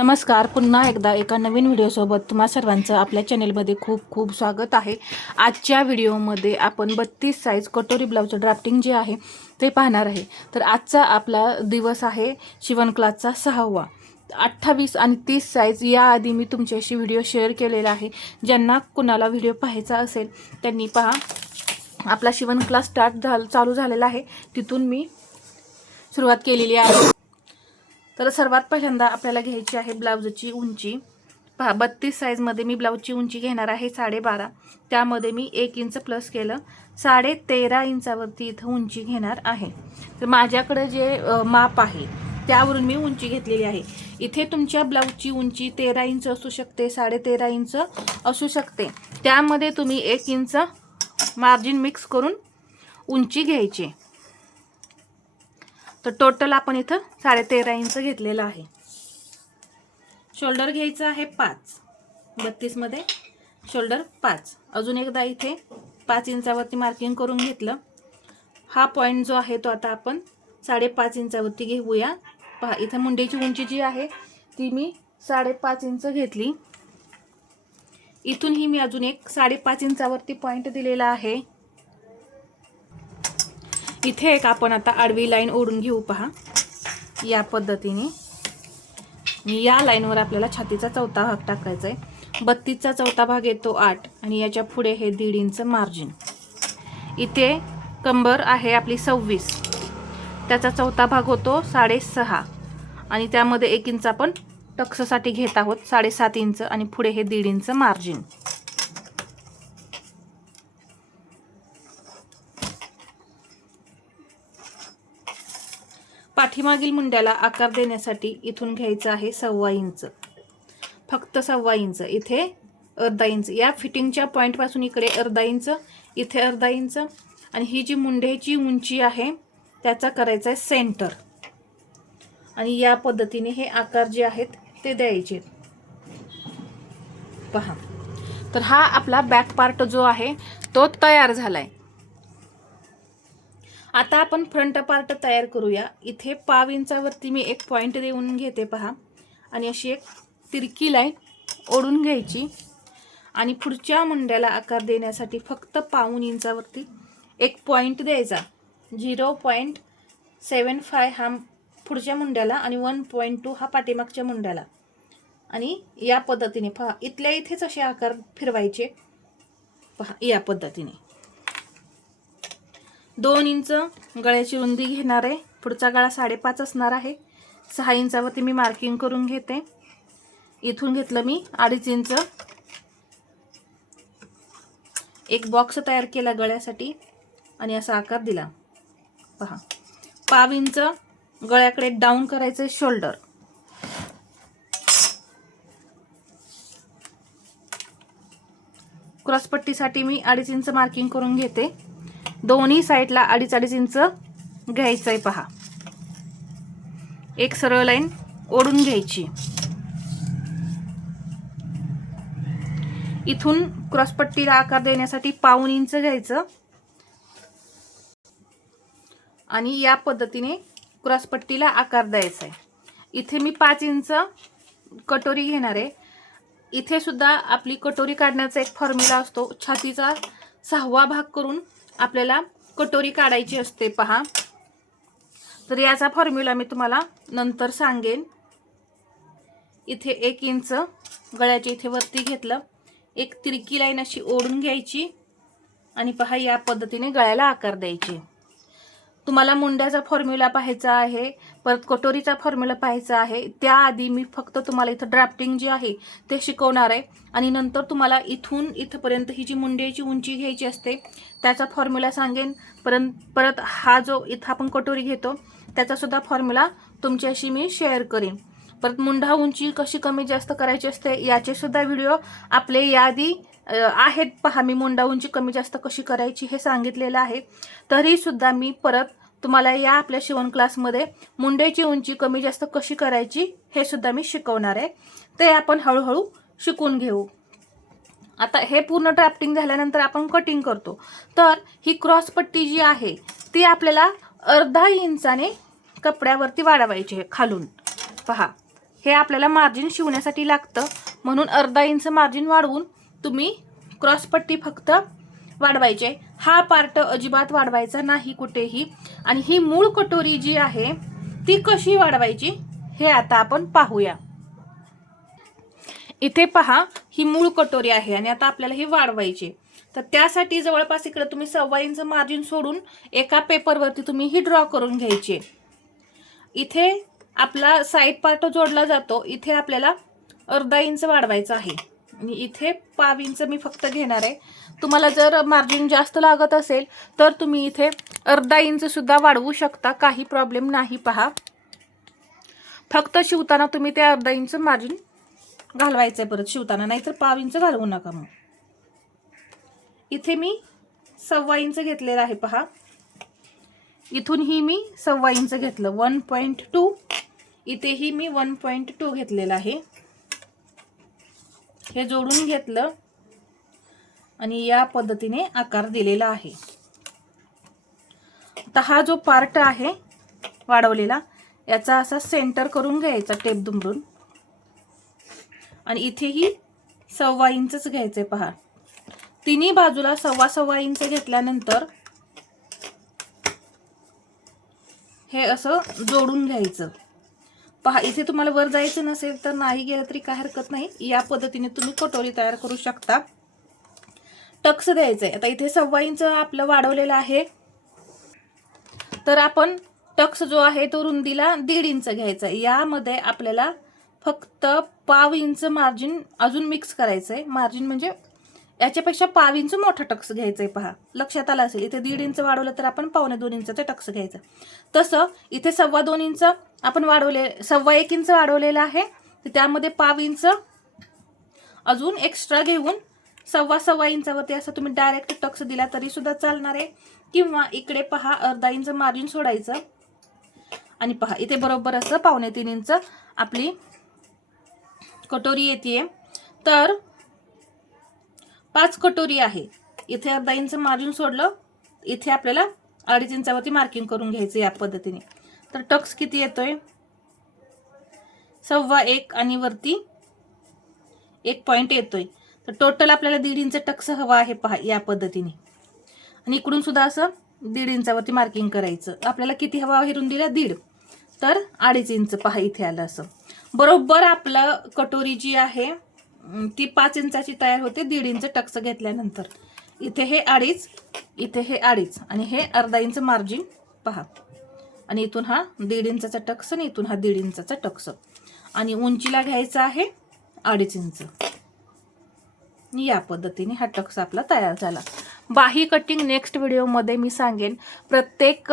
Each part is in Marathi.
नमस्कार, पुन्हा एकदा एका नवीन व्हिडिओसोबत तुम्हा सर्वांचं आपल्या चॅनेलमध्ये खूप खूप स्वागत आहे। आजच्या व्हिडिओमध्ये आपण 32 साईज कटोरी ब्लाउजचं ड्राफ्टिंग जे आहे ते पाहणार आहे। तर आजचा आपला दिवस आहे शिवण क्लासचा 6वा। 28 आणि 30 साईज याआधी मी तुमच्याशी व्हिडिओ शेअर केलेला आहे। ज्यांना कुणाला व्हिडिओ पाहायचा असेल त्यांनी पहा, आपला शिवण क्लास चालू झालेला आहे, तिथून मी सुरुवात केलेली आहे। तर सर्वात पहिल्यांदा आपल्याला घ्यायची आहे ब्लाउजची उंची। पहा, 32 साईजमध्ये मी ब्लाउजची उंची घेणार आहे 12.5। त्यामध्ये मी 1 इंच प्लस केलं, 13.5 इंचावरती इथं उंची घेणार आहे। तर माझ्याकडे जे माप आहे त्यावरून मी उंची घेतलेली आहे। इथे तुमच्या ब्लाउजची उंची 13 इंच असू शकते, 13.5 इंच असू शकते। त्यामध्ये तुम्ही 1 इंच मार्जिन मिक्स करून उंची घ्यायची। तर टोटल आपण इथं 13.5 इंच घेतलेला आहे। शोल्डर घ्यायचं आहे 5, 32 मध्ये शोल्डर 5। अजून एकदा इथे 5 इंचावरती मार्किंग करून घेतलं। हा पॉइंट जो आहे तो आता आपण 5.5 इंचावरती घेऊया। पहा, इथं मुंडेची उंची जी आहे ती मी 5.5 इंच घेतली। इथूनही मी अजून एक 5.5 इंचावरती पॉइंट दिलेला आहे। इथे एक आपण आता आडवी लाईन ओढून घेऊ। पहा, या पद्धतीने या लाईनवर आपल्याला छातीचा चौथा भाग टाकायचा आहे। 32 चा चौथा भाग येतो 8 आणि याच्या पुढे हे 1.5 इंच मार्जिन। इथे कंबर आहे आपली 26, त्याचा चौथा भाग होतो 6.5 आणि त्यामध्ये 1 इंच आपण टक्ससाठी घेत आहोत, 7.5 इंच आणि पुढे हे 1.5 इंच मार्जिन। पाठीमागील मुंड्याला आकार देण्यासाठी इथून घ्यायचं आहे 1.25 इंच, फक्त 1.25 इंच। इथे अर्धा इंच, या फिटिंगच्या पॉइंट पासून इकडे अर्धा इंच, इथे अर्धा इंच आणि ही जी मुंड्याची उंची आहे त्याचा करायचा आहे सेंटर आणि या पद्धतीने हे आकार जे आहेत ते द्यायचे। पहा, तर हा आपला बॅक पार्ट जो आहे तो तयार झालाय। आता आपण फ्रंट पार्ट तयार करूया। इथे 1.5 इंचावरती मी एक पॉइंट देऊन घेते। पहा, आणि अशी एक तिरकी लाईन ओढून घ्यायची आणि पुढच्या मुंड्याला आकार देण्यासाठी फक्त 1.5 इंचावरती एक पॉइंट द्यायचा। 0.75 हा पुढच्या मुंड्याला आणि 1.2 हा पाठीमागच्या मुंड्याला आणि या पद्धतीने पहा, इथल्या इथेच असे आकार फिरवायचे। पहा, या पद्धतीने 2 इंच गळ्याची रुंदी घेणार आहे। पुढचा गळा 5.5 असणार आहे। 6 इंचावरती मी मार्किंग करून घेते। इथून घेतलं मी 2.5 इंच, एक बॉक्स तयार केला गळ्यासाठी आणि असा आकार दिला। पहा, 1.5 इंच गळ्याकडे डाऊन करायचे शोल्डर। क्रॉसपट्टीसाठी मी 2.5 इंच मार्किंग करून घेते। दोन्ही साईडला 2.5 इंच घ्यायचंय। पहा, एक सरळ लाईन ओढून घ्यायची। इथून क्रॉसपट्टीला आकार देण्यासाठी 1.5 इंच घ्यायचं आणि या पद्धतीने क्रॉसपट्टीला आकार द्यायचा आहे। इथे मी 5 इंच कटोरी घेणार आहे। इथे सुद्धा आपली कटोरी काढण्याचा एक फॉर्म्युला असतो। छातीचा 6वा भाग करून आपल्याला कटोरी काढायची असते। पहा, तर याचा फॉर्म्युला मी तुम्हाला नंतर सांगेन। इथे 1 इंच गळ्याच्या इथे वरती घेतलं, एक तिरकी लाईन अशी ओढून घ्यायची आणि पहा, या पद्धतीने गळ्याला आकार द्यायचे। तुम्हाला मुंड्याचा फॉर्म्युला पाहायचा आहे, परत कटोरीचा फॉर्म्युला पाहायचा आहे, त्याआधी मी फक्त तुम्हाला इथं ड्राफ्टिंग जी आहे ते शिकवणार आहे आणि नंतर तुम्हाला इथून इथपर्यंत ही जी मुंड्याची उंची घ्यायची असते त्याचा फॉर्म्युला सांगेन। परत हा जो इथं आपण कटोरी घेतो त्याचा सुद्धा फॉर्म्युला तुमच्याशी मी शेअर करेन। परत मुंडा उंची कशी कमी जास्त करायची असते याचे सुद्धा व्हिडिओ आपले यादी आहेत। पहा, मी मुंडा उंची कमी जास्त कशी करायची हे सांगितलेलं आहे। तरी सुद्धा मी परत तुम्हाला या आपल्या शिवण क्लासमध्ये मुंड्याची उंची कमी जास्त कशी करायची हे सुद्धा मी शिकवणार आहे। ते आपण हळूहळू शिकून घेऊ। आता हे पूर्ण ड्राफ्टिंग झाल्यानंतर आपण कटिंग करतो। तर ही क्रॉसपट्टी जी आहे ती आपल्याला अर्धा इंचाने कपड्यावरती वाढवायची आहे खालून। पहा, हे आपल्याला मार्जिन शिवण्यासाठी लागतं, म्हणून अर्धा इंच मार्जिन वाढवून तुम्ही क्रॉसपट्टी फक्त वाढवायचे. हा पार्ट अजिबात वाढवायचा नाही कुठेही. आणि ही मूळ कटोरी जी आहे ती कशी वाढवायची हे आता आपण पाहूया. इथे पहा, ही मूळ कटोरी आहे आणि आता आपल्याला ही वाढवायची. तर त्यासाठी जवळपास इकडे तुम्ही 1.25 इंच मार्जिन सोडून एका पेपरवरती तुम्ही ही ड्रॉ करून घ्यायची. इथे आपला साईड पार्ट जोडला जातो, इथे आपल्याला अर्धा इंच वाढवायचा आहे आणि इथे 1/2 इंच मी फक्त घेणार आहे. तुम्हाला जर मार्जिन जास्त लागत असेल तर तुम्ही इथे अर्धा इंच सुद्धा वाढवू शकता, काही प्रॉब्लेम नाही. पहा, फक्त शिवताना तुम्ही ते अर्धा इंच मार्जिन घालवायचंय परत शिवताना, नाहीतर 1/2 इंच घालवू नका. मग इथे मी 1.25 इंच घेतलेला आहे. पहा, इथूनही मी 1.25 इंच घेतलं, 1.2. इथेही मी 1.2 घेतलेला आहे. हे जोडून घेतलं आणि या पद्धतीने आकार दिलेला आहे. आता हा जो पार्ट आहे वाढवलेला, याचा असा सेंटर करून घ्यायचा टेप दुमडून आणि इथेही 1.25 इंचच घ्यायचंय. पहा, तिन्ही बाजूला 1.25 इंच घेतल्यानंतर हे असं जोडून घ्यायचं. पहा, इथे तुम्हाला वर जायचं नसेल तर नाही गेलं तरी काय हरकत नाही. या पद्धतीने तुम्ही कटोरी तयार करू शकता. टक्स द्यायचंय. आता इथे 1.25 इंच आपलं वाढवलेलं आहे, तर आपण टक्स जो आहे तो रुंदीला 1.5 इंच घ्यायचा. यामध्ये आपल्याला फक्त 1/2 इंच मार्जिन अजून मिक्स करायचंय. मार्जिन म्हणजे याच्यापेक्षा 1/2 इंच मोठा टक्स घ्यायचंय. पहा, लक्षात आलं असेल, इथे 1.5 इंच वाढवलं तर आपण 1.25 इंचाचा टक्स घ्यायचा. तसं इथे 2.25 इंच आपण 1.25 इंच वाढवलेलं आहे, तर त्यामध्ये 1/2 इंच अजून एक्स्ट्रा घेऊन 1.25 इंचावरती असं तुम्ही डायरेक्ट टक्स दिला तरी सुद्धा चालणार आहे. किंवा इकडे पहा, अर्धा इंच मार्जिन सोडायचं आणि पहा, इथे बरोबर असं 2.25 इंच आपली कटोरी येते. तर 5 कटोरी आहे. इथे अर्धा इंच मार्जिन सोडलं, इथे आपल्याला 2.5 इंचावरती मार्किंग करून घ्यायचं या पद्धतीने. तर टक्स किती येतोय? 1.25 आणि वरती 1 पॉइंट येतोय. तर टोटल आपल्याला 1.5 इंच टक्स हवा आहे. पहा, या पद्धतीने. आणि इकडून सुद्धा असं 1.5 इंचावरती मार्किंग करायचं. आपल्याला किती हवा आहे रुंदीला? 1.5. तर 2.5 इंच. पहा, इथे आलं असं. बरोबर आपलं कटोरी जी आहे ती 5 इंचाची तयार होते 1.5 इंच टक्स घेतल्यानंतर. इथे हे 2.5, इथे हे 2.5 आणि हे अर्धा इंच मार्जिन. पहा, आणि इथून हा 1.5 इंचाचा टक्स आणि इथून हा 1.5 इंचाचा टक्स आणि उंचीला घ्यायचा आहे 2.5 इंच. या पद्धतीने हा टक्स आपला तयार झाला. बाही कटिंग नेक्स्ट व्हिडिओमध्ये मी सांगेन. प्रत्येक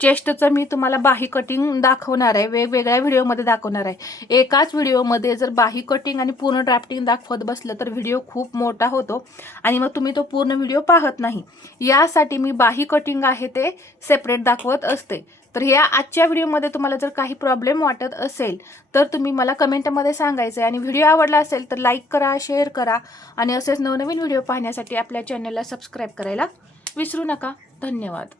चेस्टचं मी तुम्हाला बाही कटिंग दाखवणार आहे, वेगवेगळ्या व्हिडिओमध्ये दाखवणार आहे. एकाच व्हिडिओमध्ये जर बाही कटिंग आणि पूर्ण ड्राफ्टिंग दाखवत बसलं तर व्हिडिओ खूप मोठा होतो आणि मग तुम्ही तो पूर्ण व्हिडिओ पाहत नाही. यासाठी मी बाही कटिंग आहे ते सेपरेट दाखवत असते. तर या आजच्या व्हिडिओमध्ये तुम्हाला जर काही प्रॉब्लेम वाटत असेल तर तुम्ही मला कमेंटमध्ये सांगायचं आहे. आणि व्हिडिओ आवडला असेल तर लाईक करा, शेअर करा आणि असेच नवनवीन व्हिडिओ पाहण्यासाठी आपल्या चॅनलला सबस्क्राईब करायला विसरू नका. धन्यवाद.